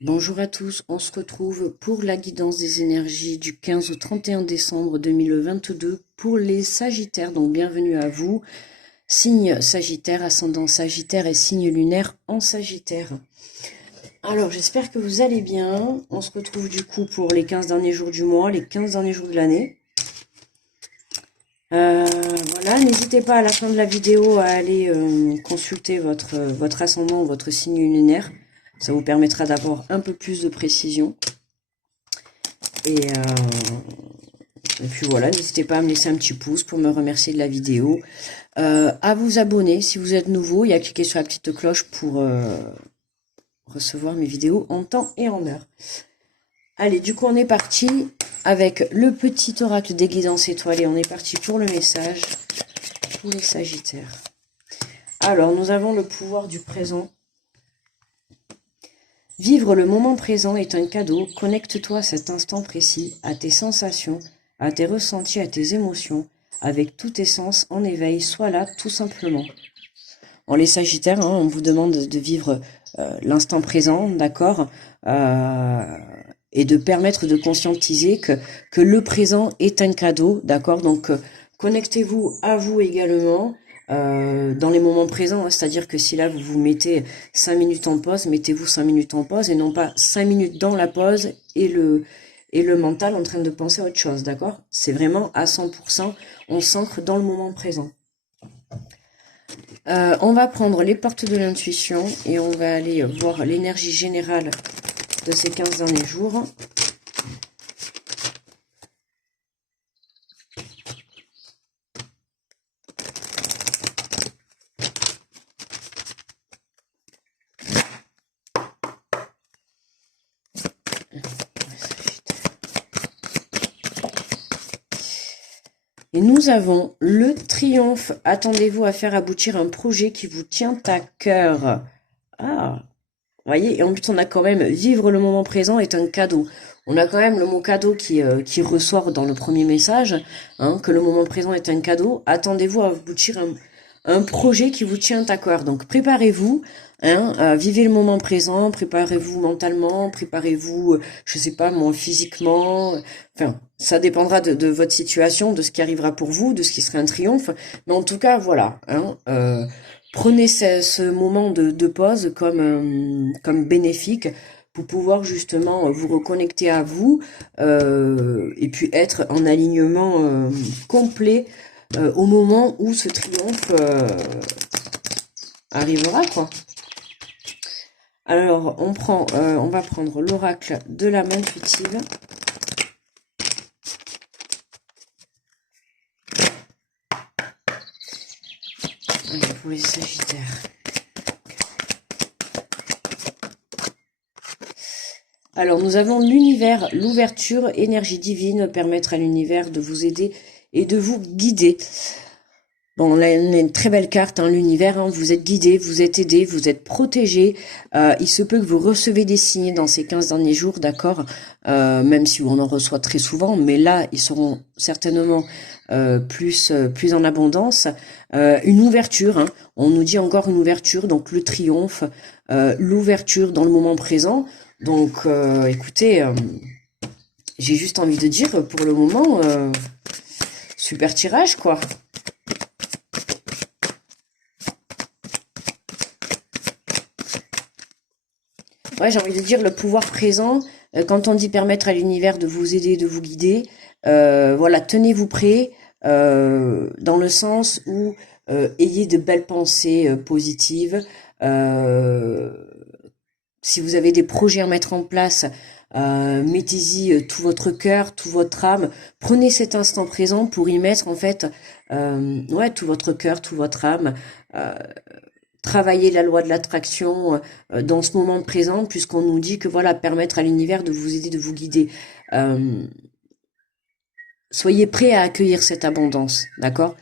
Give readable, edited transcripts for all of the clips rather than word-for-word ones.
Bonjour à tous, on se retrouve pour la guidance des énergies du 15 au 31 décembre 2022 pour les Sagittaires, donc bienvenue à vous. Signe Sagittaire, ascendant Sagittaire et signe lunaire en Sagittaire. Alors j'espère que vous allez bien, on se retrouve du coup pour les 15 derniers jours du mois, les 15 derniers jours de l'année. Voilà, n'hésitez pas à la fin de la vidéo à aller consulter votre ascendant ou votre signe lunaire. Ça vous permettra d'avoir un peu plus de précision. Et puis voilà, n'hésitez pas à me laisser un petit pouce pour me remercier de la vidéo. À vous abonner si vous êtes nouveau et à cliquer sur la petite cloche pour recevoir mes vidéos en temps et en heure. Allez, du coup on est parti avec le petit oracle des guidances étoilées. On est parti pour le message pour les Sagittaires. Alors, nous avons le pouvoir du présent. Vivre le moment présent est un cadeau. Connecte-toi à cet instant précis, à tes sensations, à tes ressentis, à tes émotions, avec tous tes sens en éveil. Sois là, tout simplement. En les Sagittaires, on vous demande de vivre l'instant présent, d'accord, et de permettre de conscientiser que le présent est un cadeau, d'accord. Donc, connectez-vous à vous également. Dans les moments présents, c'est-à-dire que si là vous vous mettez 5 minutes en pause, mettez-vous 5 minutes en pause et non pas 5 minutes dans la pause et le mental en train de penser à autre chose, d'accord? C'est vraiment à 100%, on s'ancre dans le moment présent. On va prendre les portes de l'intuition et on va aller voir l'énergie générale de ces 15 derniers jours. Et nous avons le triomphe. Attendez-vous à faire aboutir un projet qui vous tient à cœur. Ah, vous voyez, et en plus on a quand même vivre le moment présent est un cadeau. On a quand même le mot cadeau qui ressort dans le premier message, que le moment présent est un cadeau. Attendez-vous à aboutir un projet qui vous tient à cœur. Donc préparez-vous, vivez le moment présent, préparez-vous mentalement, préparez-vous, je sais pas, moi, physiquement. Enfin, ça dépendra de votre situation, de ce qui arrivera pour vous, de ce qui serait un triomphe. Mais en tout cas, voilà. Prenez ce moment de pause comme bénéfique pour pouvoir justement vous reconnecter à vous et puis être en alignement complet au moment où ce triomphe arrivera, quoi. Alors, on va prendre l'oracle de la main intuitive. Allez, pour les Sagittaires. Alors, nous avons l'univers, l'ouverture, énergie divine, permettre à l'univers de vous aider et de vous guider. Bon, là, on a une très belle carte, l'univers, vous êtes guidé, vous êtes aidé, vous êtes protégé. Il se peut que vous recevez des signes dans ces 15 derniers jours, d'accord, même si on en reçoit très souvent, mais là, ils seront certainement plus en abondance. Une ouverture, on nous dit encore une ouverture, donc le triomphe, l'ouverture dans le moment présent. Donc, écoutez, j'ai juste envie de dire, pour le moment, super tirage, quoi. Ouais, j'ai envie de dire le pouvoir présent, quand on dit permettre à l'univers de vous aider, de vous guider, voilà, tenez-vous prêt, dans le sens où ayez de belles pensées positives. Si vous avez des projets à mettre en place, mettez-y tout votre cœur, tout votre âme. Prenez cet instant présent pour y mettre en fait, ouais, tout votre cœur, tout votre âme. Travailler la loi de l'attraction dans ce moment présent, puisqu'on nous dit que voilà, permettre à l'univers de vous aider, de vous guider. Soyez prêts à accueillir cette abondance, d'accord?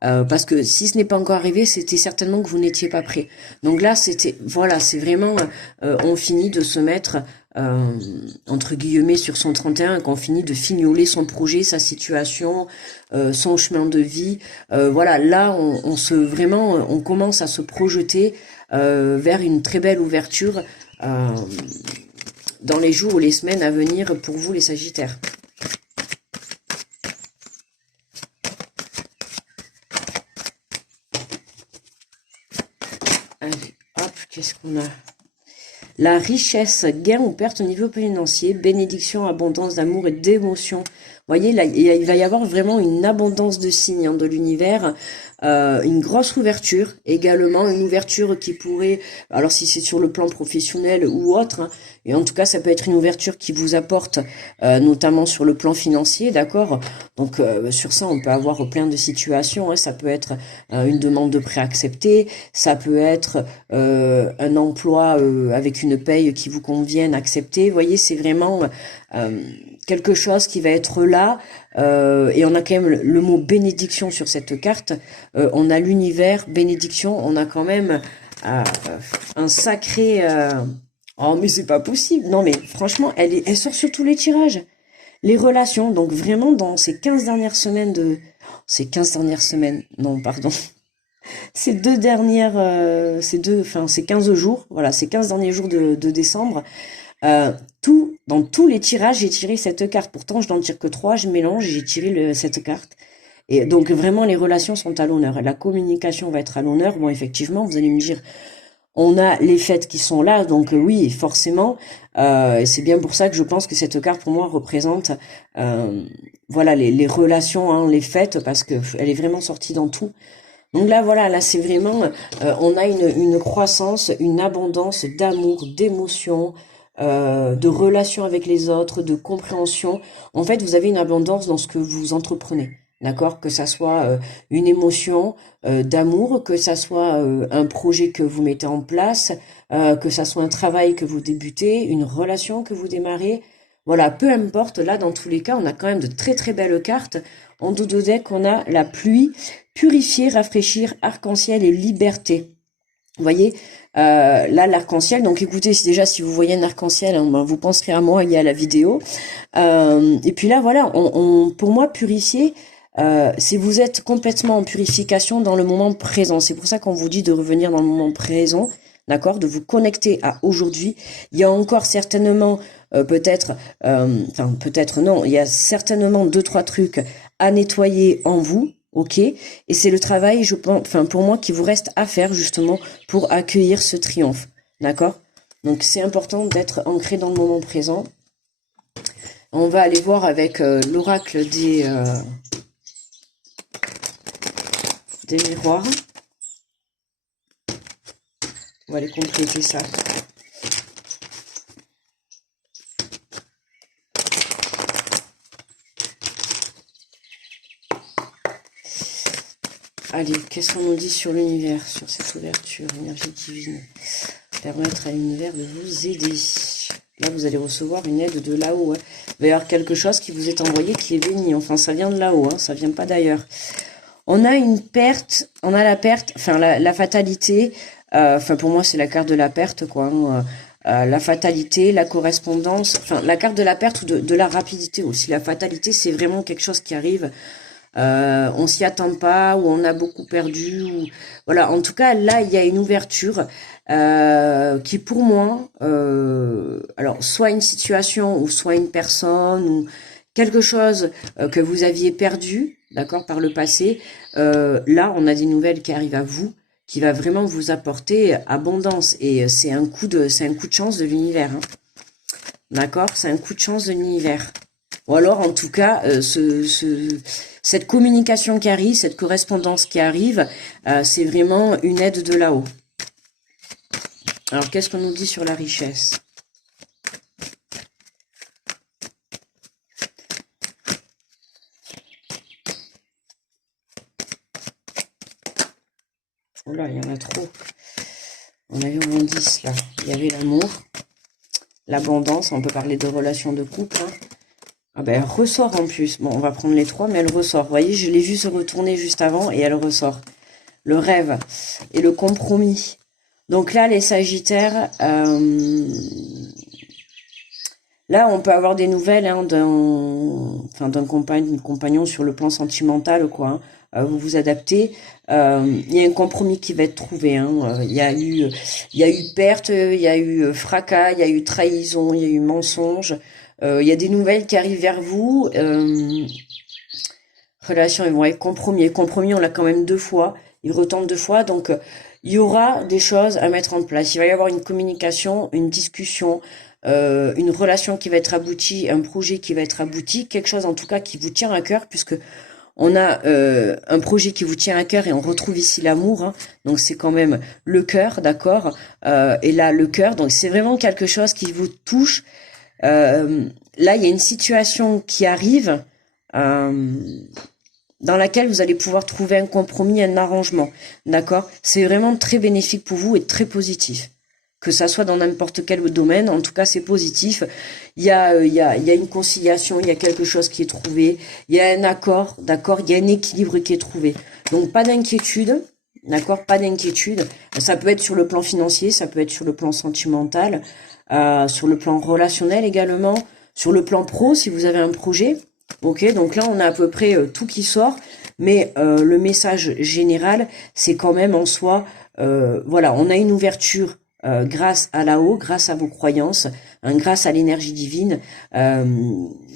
Parce que si ce n'est pas encore arrivé, c'était certainement que vous n'étiez pas prêt. Donc là, voilà, c'est vraiment, on finit de se mettre entre guillemets sur son 31, qu'on finit de fignoler son projet, sa situation, son chemin de vie. Voilà, là, on commence à se projeter vers une très belle ouverture. dans les jours ou les semaines à venir pour vous les Sagittaires. Allez, hop, qu'est-ce qu'on a? La richesse, gain ou perte au niveau financier, bénédiction, abondance d'amour et d'émotion. Vous voyez, là, il va y avoir vraiment une abondance de signes hein, de l'univers, une grosse ouverture, également une ouverture qui pourrait, alors si c'est sur le plan professionnel ou autre, hein, et en tout cas ça peut être une ouverture qui vous apporte, notamment sur le plan financier, d'accord? Donc sur ça on peut avoir plein de situations, hein, ça peut être une demande de prêt acceptée, ça peut être un emploi avec une paye qui vous convienne acceptée, vous voyez c'est vraiment quelque chose qui va être là, et on a quand même le mot bénédiction sur cette carte, on a l'univers, bénédiction, on a quand même un sacré... Oh mais c'est pas possible, non mais franchement elle sort sur tous les tirages, les relations, donc vraiment dans ces 15 dernières semaines Ces 15 dernières semaines, non pardon, ces 15 jours, voilà, ces 15 derniers jours de décembre, dans tous les tirages, j'ai tiré cette carte. Pourtant, je n'en tire que 3, je mélange, j'ai tiré cette carte. Et donc, vraiment, les relations sont à l'honneur. La communication va être à l'honneur. Bon, effectivement, vous allez me dire, on a les fêtes qui sont là, donc oui, forcément. C'est bien pour ça que je pense que cette carte, pour moi, représente voilà, les relations, hein, les fêtes, parce que elle est vraiment sortie dans tout. Donc là, voilà, là, c'est vraiment, on a une croissance, une abondance d'amour, d'émotion, de relations avec les autres, de compréhension. En fait, vous avez une abondance dans ce que vous entreprenez, d'accord? Que ça soit une émotion d'amour, que ça soit un projet que vous mettez en place, que ça soit un travail que vous débutez, une relation que vous démarrez. Voilà, peu importe, là, dans tous les cas, on a quand même de très très belles cartes. En dos de deck, on a la pluie, purifier, rafraîchir, arc-en-ciel et liberté. Vous voyez, là l'arc-en-ciel, donc écoutez, si vous voyez un arc-en-ciel, hein, ben, vous penserez à moi, il y a la vidéo. Et puis là, voilà, pour moi, purifier, c'est vous êtes complètement en purification dans le moment présent. C'est pour ça qu'on vous dit de revenir dans le moment présent, d'accord, de vous connecter à aujourd'hui. Il y a encore certainement, peut-être non, il y a certainement 2-3 trucs à nettoyer en vous. Ok, et c'est le travail, je pense, enfin pour moi, qui vous reste à faire justement pour accueillir ce triomphe, d'accord? Donc c'est important d'être ancré dans le moment présent. On va aller voir avec l'oracle des miroirs. On va aller compléter ça. Allez, qu'est-ce qu'on nous dit sur l'univers, sur cette ouverture, énergie divine? Permettre à l'univers de vous aider. Là, vous allez recevoir une aide de là-haut. Hein. Il va y avoir quelque chose qui vous est envoyé, qui est béni. Enfin, ça vient de là-haut, hein, ça vient pas d'ailleurs. On a une perte, on a la perte, enfin la fatalité. Enfin, pour moi, c'est la carte de la perte, quoi. Hein. La fatalité, la correspondance, enfin la carte de la perte ou de la rapidité aussi. La fatalité, c'est vraiment quelque chose qui arrive. On s'y attend pas, ou on a beaucoup perdu, ou voilà. En tout cas, là, il y a une ouverture qui, pour moi, alors soit une situation ou soit une personne ou quelque chose que vous aviez perdu, d'accord, par le passé. Là, on a des nouvelles qui arrivent à vous, qui va vraiment vous apporter abondance, et c'est un coup de chance de l'univers, hein. D'accord, c'est un coup de chance de l'univers. Ou alors, en tout cas, cette communication qui arrive, cette correspondance qui arrive, c'est vraiment une aide de là-haut. Alors, qu'est-ce qu'on nous dit sur la richesse? Oh là, il y en a trop. On avait au moins 10, là. Il y avait l'amour, l'abondance, on peut parler de relations de couple, hein. Ah ben, elle ressort en plus. Bon, on va prendre les 3, mais elle ressort. Vous voyez, je l'ai vu se retourner juste avant et elle ressort. Le rêve et le compromis. Donc là, les Sagittaires, Là, on peut avoir des nouvelles hein, d'un compagnon sur le plan sentimental, quoi. Hein. Vous vous adaptez. Il y a un compromis qui va être trouvé. Hein. Il y a eu perte, il y a eu fracas, il y a eu trahison, il y a eu mensonge. Il y a des nouvelles qui arrivent vers vous. Relations, ils vont être compromis. Et compromis, on l'a quand même 2 fois. Il retombe 2 fois, donc il y aura des choses à mettre en place. Il va y avoir une communication, une discussion, une relation qui va être aboutie, un projet qui va être abouti, quelque chose en tout cas qui vous tient à cœur, puisque on a un projet qui vous tient à cœur et on retrouve ici l'amour. Hein. Donc c'est quand même le cœur, d'accord. Et là le cœur, donc c'est vraiment quelque chose qui vous touche. Là il y a une situation qui arrive. Dans laquelle vous allez pouvoir trouver un compromis, un arrangement, d'accord? C'est vraiment très bénéfique pour vous et très positif. Que ça soit dans n'importe quel domaine, en tout cas c'est positif. Il y a une conciliation, il y a quelque chose qui est trouvé, il y a un accord, d'accord? Il y a un équilibre qui est trouvé. Donc pas d'inquiétude, d'accord? Pas d'inquiétude. Ça peut être sur le plan financier, ça peut être sur le plan sentimental, sur le plan relationnel également, sur le plan pro si vous avez un projet. Ok, donc là on a à peu près tout qui sort, mais le message général, c'est quand même en soi, voilà, on a une ouverture grâce à là-haut, grâce à vos croyances, hein, grâce à l'énergie divine,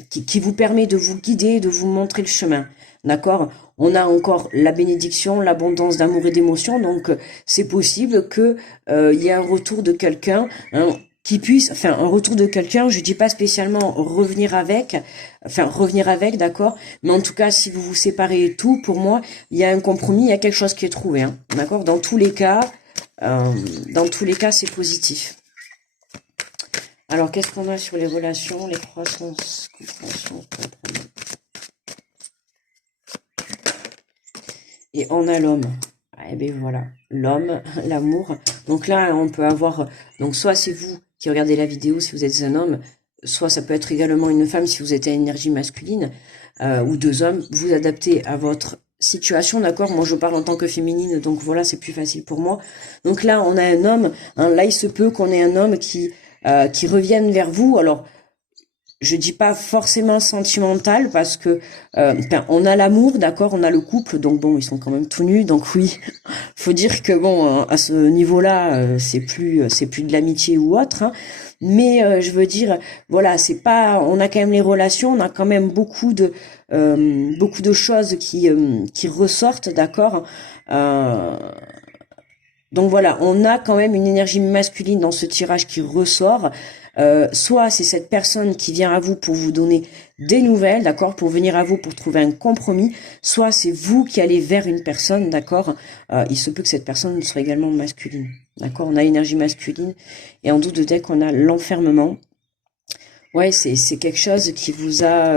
qui vous permet de vous guider, de vous montrer le chemin. D'accord? On a encore la bénédiction, l'abondance d'amour et d'émotion, donc c'est possible que il y ait un retour de quelqu'un. Hein, qui puisse, enfin, un retour de quelqu'un, je dis pas spécialement revenir avec, d'accord, mais en tout cas, si vous vous séparez et tout, pour moi, il y a un compromis, il y a quelque chose qui est trouvé, hein, d'accord, dans tous les cas, c'est positif. Alors, qu'est-ce qu'on a sur les relations, les croissances, compréhension, compromis. Et on a l'homme. Eh bien voilà, l'homme, l'amour. Donc là, on peut avoir, donc soit c'est vous qui regardez la vidéo si vous êtes un homme, soit ça peut être également une femme si vous êtes à énergie masculine, ou 2 hommes, vous adaptez à votre situation, d'accord? Moi je parle en tant que féminine, donc voilà, c'est plus facile pour moi. Donc là, on a un homme, hein, là il se peut qu'on ait un homme qui revienne vers vous, alors je dis pas forcément sentimental parce que on a l'amour, d'accord, on a le couple, donc bon, ils sont quand même tout nus, donc oui, faut dire que bon, à ce niveau-là, c'est plus de l'amitié ou autre, hein, mais je veux dire, voilà, c'est pas, on a quand même les relations, on a quand même beaucoup de choses qui ressortent, d'accord. Donc voilà, on a quand même une énergie masculine dans ce tirage qui ressort. Soit c'est cette personne qui vient à vous pour vous donner des nouvelles, d'accord, pour venir à vous pour trouver un compromis, soit c'est vous qui allez vers une personne, d'accord. Il se peut que cette personne soit également masculine, d'accord. On a l'énergie masculine et en doute de deck on a l'enfermement. Ouais, c'est quelque chose qui vous a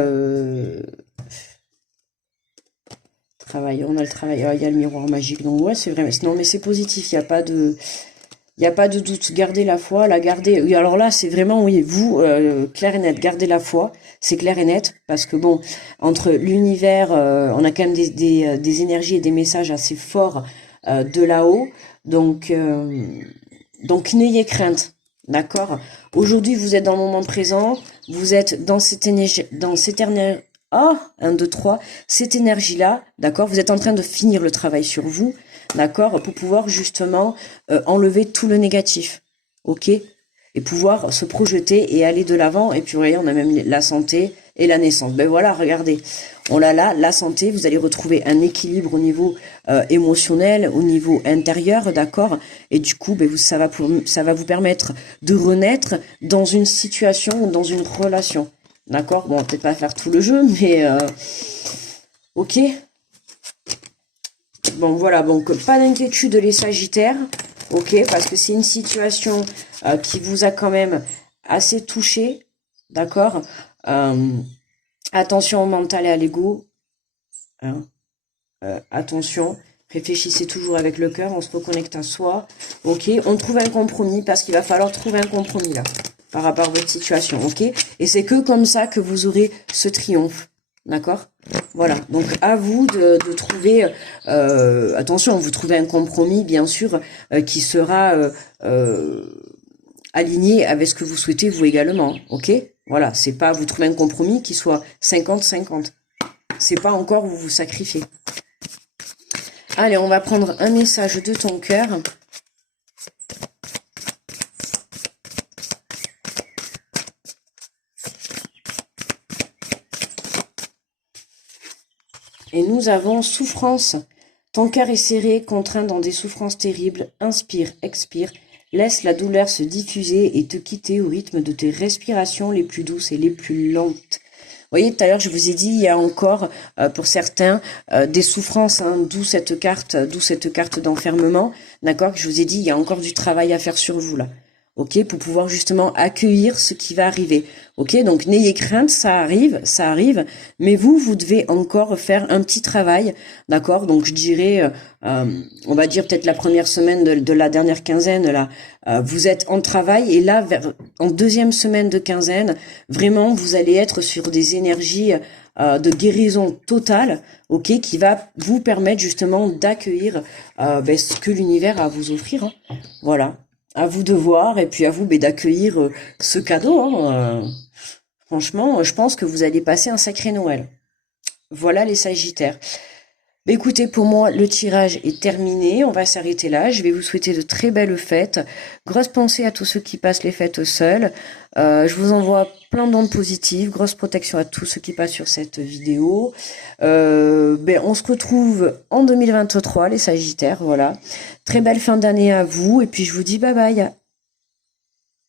travaillé. On a le travail, il y a le miroir magique, donc ouais, c'est vrai. Non, mais c'est positif. Il y a pas de doute. Gardez la foi, la gardez. Oui, alors là, c'est vraiment, oui, vous, clair et net, gardez la foi. C'est clair et net, parce que bon, entre l'univers, on a quand même des énergies et des messages assez forts de là-haut. Donc n'ayez crainte, d'accord? Aujourd'hui, vous êtes dans le moment présent, vous êtes dans cette énergie, oh, 1, 2, 3, cette énergie-là, d'accord? Vous êtes en train de finir le travail sur vous, d'accord? Pour pouvoir justement enlever tout le négatif, ok? Et pouvoir se projeter et aller de l'avant. Et puis, vous voyez, on a même la santé et la naissance. Ben voilà, regardez, on l'a là, la santé, vous allez retrouver un équilibre au niveau émotionnel, au niveau intérieur, d'accord? Et du coup, ben, ça va vous permettre de renaître dans une situation ou dans une relation. D'accord? Bon, peut-être pas faire tout le jeu, mais ok. Bon, voilà, donc pas d'inquiétude les Sagittaires, ok, parce que c'est une situation qui vous a quand même assez touché, d'accord. Attention au mental et à l'ego, hein. Attention, réfléchissez toujours avec le cœur, on se reconnecte à soi, ok. On trouve un compromis, parce qu'il va falloir trouver un compromis là, par rapport à votre situation, ok. Et c'est que comme ça que vous aurez ce triomphe, d'accord. Voilà, donc à vous de trouver, attention, vous trouvez un compromis, bien sûr, qui sera aligné avec ce que vous souhaitez vous également, ok. Voilà, c'est pas vous trouvez un compromis qui soit 50-50. C'est pas encore vous vous sacrifiez. Allez, on va prendre un message de ton cœur. Et nous avons souffrance. Ton cœur est serré, contraint dans des souffrances terribles. Inspire, expire. Laisse la douleur se diffuser et te quitter au rythme de tes respirations les plus douces et les plus lentes. Vous voyez, tout à l'heure, je vous ai dit, il y a encore, pour certains, des souffrances, hein, d'où cette carte d'enfermement, d'accord, que je vous ai dit, il y a encore du travail à faire sur vous, là. Ok, pour pouvoir justement accueillir ce qui va arriver. Ok, donc n'ayez crainte, ça arrive, mais vous devez encore faire un petit travail, d'accord. Donc je dirais, on va dire peut-être la première semaine de la dernière quinzaine, là, vous êtes en travail et là, en deuxième semaine de quinzaine, vraiment, vous allez être sur des énergies de guérison totale, qui va vous permettre justement d'accueillir ce que l'univers a à vous offrir. Hein. Voilà. À vous de voir et puis à vous d'accueillir ce cadeau. Hein. Franchement, je pense que vous allez passer un sacré Noël. Voilà les Sagittaires. Écoutez, pour moi, le tirage est terminé. On va s'arrêter là. Je vais vous souhaiter de très belles fêtes. Grosse pensée à tous ceux qui passent les fêtes seuls. Je vous envoie plein d'ondes positives. Grosse protection à tous ceux qui passent sur cette vidéo. On se retrouve en 2023, les Sagittaires. Voilà. Très belle fin d'année à vous. Et puis, je vous dis bye bye.